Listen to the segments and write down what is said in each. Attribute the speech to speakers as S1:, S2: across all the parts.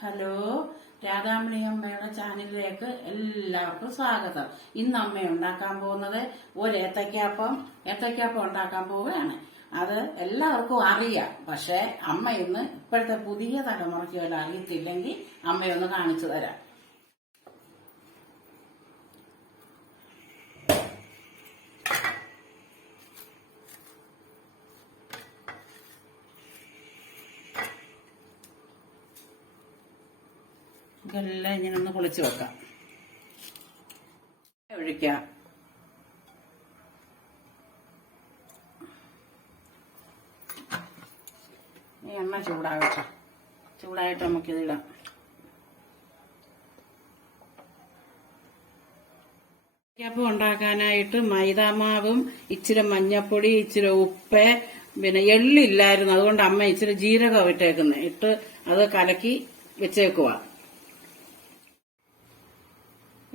S1: Hello Radhamani അമ്മയുടെ ചാനലിലേക്ക് എല്ലാവർക്കും സ്വാഗതം. ഇന്ന് അമ്മ ഉണ്ടാക്കാൻ പോകുന്നത് ഒരു ഏത്തയ്ക്കാപ്പം ഏത്തയ്ക്കാപ്പം ഉണ്ടാക്കാൻ പോവുകയാണ്. അത് എല്ലാവർക്കും അറിയാം. പക്ഷെ അമ്മ ഇന്ന് ഇപ്പോഴത്തെ പുതിയ തലമുറയ്ക്ക് വല്ല അറിയത്തില്ലെങ്കിൽ അമ്മയൊന്ന് കാണിച്ചു തരാം. ഇതെല്ലാം ഇങ്ങനെ ഒന്ന് പൊളിച്ചു വെക്കാം. ഒഴിക്കാം. എണ്ണ ചൂടാകട്ടെ ചൂടായിട്ട് നമുക്കിതിടാം അപ്പം ഉണ്ടാക്കാനായിട്ട് മൈദാമാവും ഇച്ചിരി മഞ്ഞപ്പൊടി ഇച്ചിരി ഉപ്പ് പിന്നെ എള്ളില്ലായിരുന്നു. അതുകൊണ്ട് അമ്മ ഇച്ചിരി ജീരകം ഇട്ടേക്കുന്നത് ഇട്ട് അത് കലക്കി വെച്ചേക്കുവാ.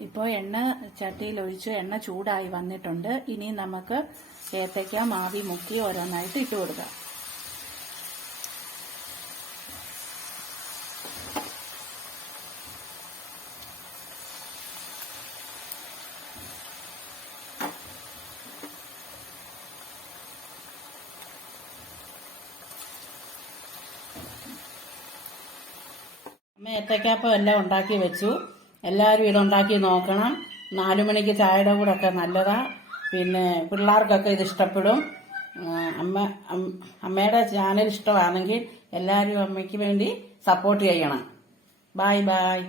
S2: ഇപ്പോൾ എണ്ണ ചട്ടിയിൽ ഒഴിച്ച് എണ്ണ ചൂടായി വന്നിട്ടുണ്ട്. ഇനി നമുക്ക് ഏത്തയ്ക്ക മാവി മുക്കി ഓരോന്നായിട്ട് ഇട്ട് കൊടുക്കാം.
S1: അമ്മ ഏത്തയ്ക്കാപ്പം എല്ലാം ഉണ്ടാക്കി വെച്ചു. എല്ലാവരും ഇതുണ്ടാക്കി നോക്കണം. നാലു മണിക്ക് ചായയുടെ കൂടെ ഒക്കെ നല്ലതാണ് പിന്നെ പിള്ളേർക്കൊക്കെ ഇത് ഇഷ്ടപ്പെടും. അമ്മ അമ്മയുടെ ചാനൽ ഇഷ്ടമാണെങ്കിൽ എല്ലാവരും അമ്മയ്ക്ക് വേണ്ടി സപ്പോർട്ട് ചെയ്യണം. Bye bye